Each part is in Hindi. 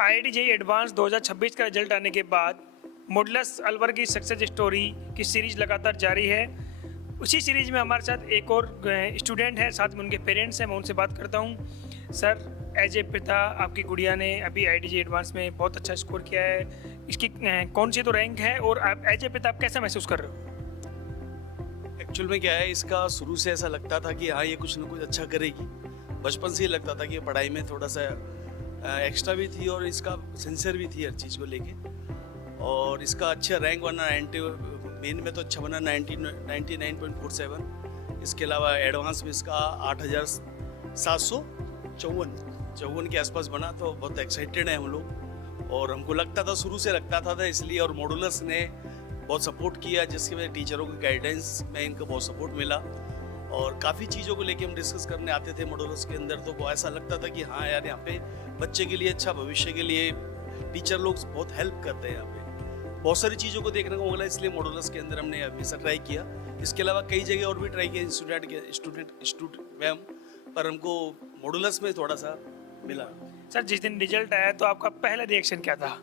IIT JEE एडवांस 2026 का रिजल्ट आने के बाद मॉडुलस अलवर की सक्सेस स्टोरी की सीरीज लगातार जारी है। उसी सीरीज में हमारे साथ एक और स्टूडेंट है, साथ में उनके पेरेंट्स हैं। मैं उनसे बात करता हूँ। सर, एज ए पिता, आपकी गुड़िया ने अभी IIT JEE एडवांस में बहुत अच्छा स्कोर किया है। इसकी कौन सी तो रैंक है, और आप एज ए पिता आप कैसा महसूस कर रहे हो? एक्चुअल में क्या है, इसका शुरू से ऐसा लगता था कि हाँ ये कुछ ना कुछ अच्छा करेगी। बचपन से ही लगता था कि ये पढ़ाई में थोड़ा सा एक्स्ट्रा भी थी और इसका सिंसियर भी थी हर चीज़ को लेके। और इसका अच्छा रैंक बना 90, मेन में तो अच्छा बना 99.47। इसके अलावा एडवांस में इसका 8,754 के आसपास बना। तो बहुत एक्साइटेड है हम लोग, और हमको लगता था, शुरू से लगता था इसलिए। और मॉडुलस ने बहुत सपोर्ट किया, जिसकी वजह टीचरों की गाइडेंस में इनको बहुत सपोर्ट मिला। और काफ़ी चीज़ों को लेके हम डिस्कस करने आते थे मॉडुलस के अंदर, तो वो ऐसा लगता था कि हाँ यार, यहाँ पे बच्चे के लिए अच्छा भविष्य के लिए टीचर लोग बहुत हेल्प करते हैं। यहाँ पे बहुत सारी चीज़ों को देखने को मिला, इसलिए मॉडुलस के अंदर हमने हमेशा ट्राई किया। इसके अलावा कई जगह और भी ट्राई किया इंस्टीट्यूट में हम, पर हमको मॉडुलस में थोड़ा सा मिला। सर, जिस दिन रिजल्ट आया तो आपका पहला रिएक्शन क्या था?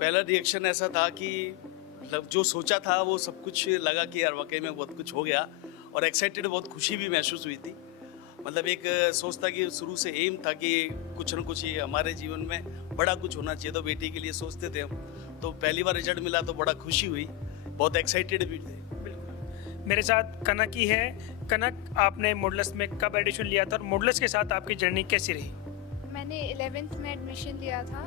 पहला रिएक्शन ऐसा था कि मतलब जो सोचा था वो सब कुछ लगा कि यार वाकई में बहुत कुछ हो गया, और एक्साइटेड, बहुत खुशी भी महसूस हुई थी। मतलब एक सोच था कि शुरू से एम था कि कुछ न कुछ ये हमारे जीवन में बड़ा कुछ होना चाहिए, तो बेटी के लिए सोचते थे हम। तो पहली बार रिजल्ट मिला तो बड़ा खुशी हुई, बहुत एक्साइटेड भी थे। बिल्कुल। मेरे साथ कनक ही है। कनक, आपने मॉडुलस में कब एडमिशन लिया था, और मॉडुलस के साथ आपकी जर्नी कैसी रही? मैंने 11th में एडमिशन लिया था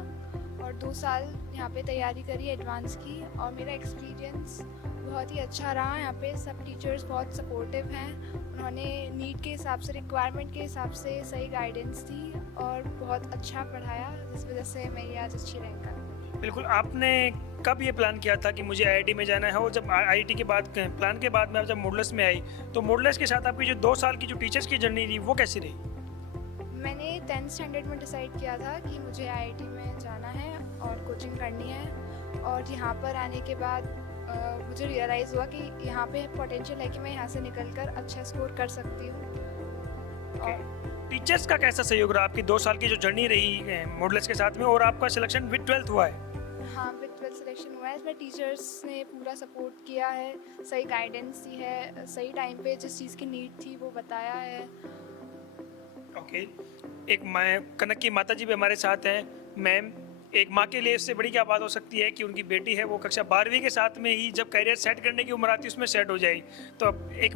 और 2 साल यहाँ पे तैयारी करी एडवांस की, और मेरा एक्सपीरियंस बहुत ही अच्छा रहा। यहाँ पे सब टीचर्स बहुत सपोर्टिव हैं। उन्होंने नीड के हिसाब से, रिक्वायरमेंट के हिसाब से सही गाइडेंस दी और बहुत अच्छा पढ़ाया, जिस वजह से मेरी आज अच्छी रैंक आई। बिल्कुल। आपने कब ये प्लान किया था कि मुझे IIT में जाना है, और जब IIT के बाद प्लान के बाद में आप जब मॉडुलस में आई, तो मॉडुलस के साथ आपकी जो 2 साल की जो टीचर्स की जर्नी रही वो कैसी रही? मैंने 10th स्टैंडर्ड में डिसाइड किया था कि मुझे IIT में जाना है और कोचिंग करनी है, और यहाँ पर आने के बाद मुझे रियलाइज़ हुआ कि यहाँ पे पोटेंशियल है कि मैं यहाँ से निकलकर अच्छा स्कोर कर सकती हूँ। और टीचर्स का कैसा सहयोग रहा? आपकी 2 साल की जो जर्नी रही मॉडुलस के साथ में, और आपका सिलेक्शन विद 12th हुआ है। हाँ, विद 12th सिलेक्शन हुआ है। इसमें टीचर्स ने पूरा सपोर्ट किया है, सही गाइडेंस दी है, सही टाइम पे जिस चीज़ की नीड थी वो बताया है। ओके। एक कनक की माता जी भी हमारे साथ हैं। मैम, एक माँ के लिए इससे बड़ी क्या बात हो सकती है कि उनकी बेटी है वो कक्षा 12वीं के साथ में ही जब करियर सेट करने की उम्र आती है उसमें सेट हो जाए, तो अब एक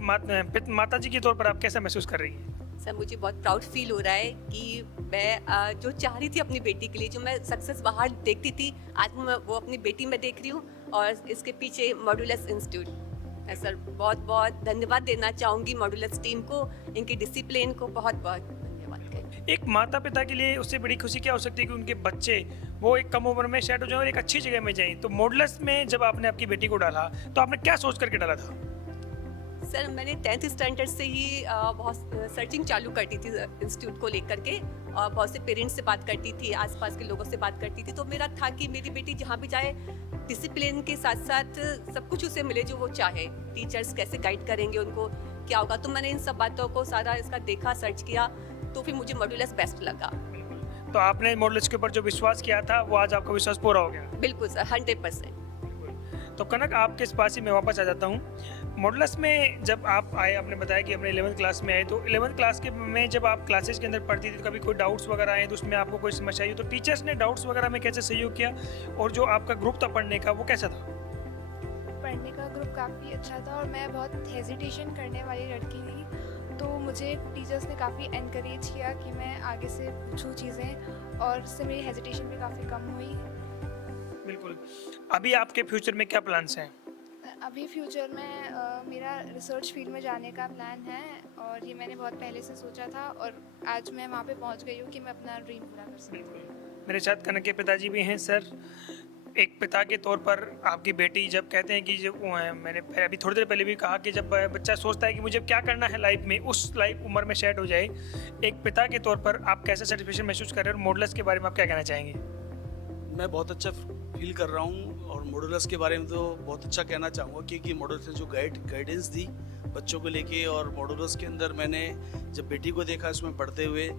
माता जी के तौर पर आप कैसा महसूस कर रही हैं? सर, मुझे बहुत प्राउड फील हो रहा है कि मैं जो चाह रही थी अपनी बेटी के लिए, जो मैं सक्सेस बाहर देखती थी, आज मैं वो अपनी बेटी में देख रही हूँ। और इसके पीछे मॉडुलस इंस्टीट्यूट है। सर, बहुत बहुत धन्यवाद देना चाहूँगी मॉडुलस टीम को, इनकी डिसिप्लिन को बहुत बहुत धन्यवाद। एक माता पिता के लिए उससे बड़ी खुशी क्या हो सकती है कि उनके बच्चे वो एक कम उम्र में सेट हो जाएं और एक अच्छी जगह में जाएं। तो मॉडुलस में जब आपने आपकी बेटी को डाला तो आपने क्या सोच करके डाला था? सर, मैंने 10th स्टैंडर्ड से ही बहुत सर्चिंग चालू करती थी इंस्टीट्यूट को लेकर के, और बहुत से पेरेंट्स से बात करती थी, आसपास के लोगों से बात करती थी। तो मेरा था कि मेरी बेटी जहाँ भी जाए, डिसिप्लिन के साथ साथ सब कुछ उसे मिले जो वो चाहे। टीचर्स कैसे गाइड करेंगे उनको, क्या होगा। तो मैंने इन सब बातों को सारा इसका देखा, सर्च किया, तो फिर मुझे मॉडुलस बेस्ट लगा। तो आपने मॉडुलस के ऊपर जो विश्वास किया था वो आज आपका विश्वास पूरा हो गया? बिल्कुल सर, 100%। तो कनक, आपके पास ही मैं वापस आ जाता हूँ। मॉडुलस में जब आप आए, आपने बताया कि अपने 11th क्लास में आए, तो 11th क्लास के में जब आप क्लासेस के अंदर पढ़ती थी तो कभी कोई डाउट्स वगैरह आए तो उसमें आपको कोई समस्या आई, तो टीचर्स ने डाउट्स वगैरह में कैसे सहयोग किया, और जो आपका ग्रुप था पढ़ने का वो कैसा था? पढ़ने का ग्रुप काफ़ी अच्छा था, और मैं बहुत हेजिटेशन करने वाली लड़की थी, तो मुझे टीचर्स ने काफ़ी एनकरेज किया कि मैं आगे से पूछूं चीज़ें, और इससे मेरी हेजिटेशन भी काफ़ी कम हुई। बिल्कुल। अभी आपके फ्यूचर में क्या प्लान्स हैं? अभी फ्यूचर में मेरा रिसर्च फील्ड में जाने का प्लान है, और ये मैंने बहुत पहले से सोचा था, और आज मैं वहाँ पे पहुँच गई हूँ कि मैं अपना ड्रीम पूरा कर सकूँ। मेरे साथ कनक के पिताजी भी हैं। सर, एक पिता के तौर पर आपकी बेटी जब कहते हैं कि जब मैंने अभी थोड़ी देर पहले भी कहा कि जब बच्चा सोचता है कि मुझे क्या करना है लाइफ में, उस लाइफ उम्र में सेट हो जाए, एक पिता के तौर पर आप कैसा सेटिस्फेक्शन महसूस कर रहे हैं, और मॉडुलस के बारे में आप क्या कहना चाहेंगे? मैं बहुत अच्छा फील कर रहा हूँ, और मॉडुलस के बारे में तो बहुत अच्छा कहना चाहूँगा, क्योंकि मॉडुलस ने जो गाइडेंस दी बच्चों को लेके, और मॉडुलस के अंदर मैंने जब बेटी को देखा इसमें पढ़ते हुए,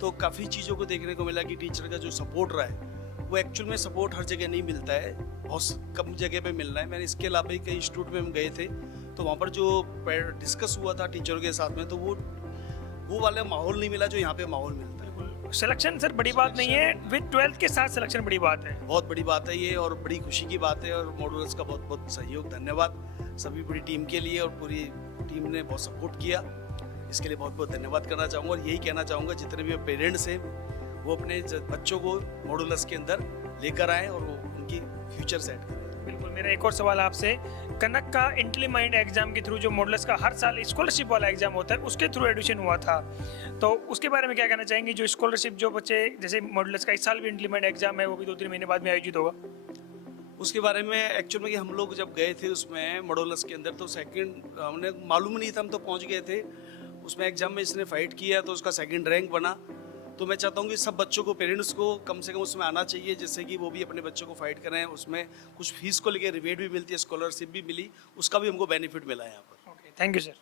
तो काफ़ी चीज़ों को देखने को मिला कि टीचर का जो सपोर्ट रहा है वो एक्चुअल में सपोर्ट हर जगह नहीं मिलता है, बहुत कम जगह पे मिल रहा है। मैंने इसके अलावा भी कई इंस्टीट्यूट में हम गए थे तो वहाँ पर जो डिस्कस हुआ था टीचरों के साथ में, तो वो वाला माहौल नहीं मिला जो यहाँ पे माहौल मिलता है। सिलेक्शन सर बड़ी बात नहीं है, विद 12th के साथ सिलेक्शन बड़ी बात है। बहुत बड़ी बात है ये और बड़ी खुशी की बात है, और मॉड्यूलर्स का बहुत बहुत सहयोग, धन्यवाद सभी पूरी टीम के लिए, और पूरी टीम ने बहुत सपोर्ट किया, इसके लिए बहुत बहुत धन्यवाद करना चाहूँगा। और यही कहना चाहूँगा जितने भी पेरेंट्स हैं वो अपने बच्चों को मॉड्यूलर्स के अंदर लेकर आएँ और वो उनकी फ्यूचर सेट करें। बिल्कुल। मेरा एक और सवाल आपसे, कनक का इंटेलीमाइंड एग्जाम के थ्रू जो मॉडल्स का हर साल स्कॉलरशिप वाला एग्जाम होता है उसके थ्रू एडमिशन हुआ था, तो उसके बारे में क्या कहना चाहेंगे? जो स्कॉलरशिप जो बच्चे जैसे मॉडल्स का इस साल भी इंटेलीमाइंड एग्जाम है वो भी 2-3 महीने बाद में आयोजित होगा, उसके बारे में एक्चुअल में कि हम लोग जब गए थे उसमें मॉड्यूलर्स के अंदर तो सेकंड हमने मालूम नहीं था, हम तो पहुंच गए थे उसमें एग्जाम में, इसने फाइट किया तो उसका सेकंड रैंक बना। तो मैं चाहता हूँ कि सब बच्चों को, पेरेंट्स को कम से कम उसमें आना चाहिए, जिससे कि वो भी अपने बच्चों को फाइट करें। उसमें कुछ फीस को लेकर रिबेट भी मिलती है, स्कॉलरशिप भी मिली, उसका भी हमको बेनिफिट मिला है यहाँ पर। Okay, thank you sir.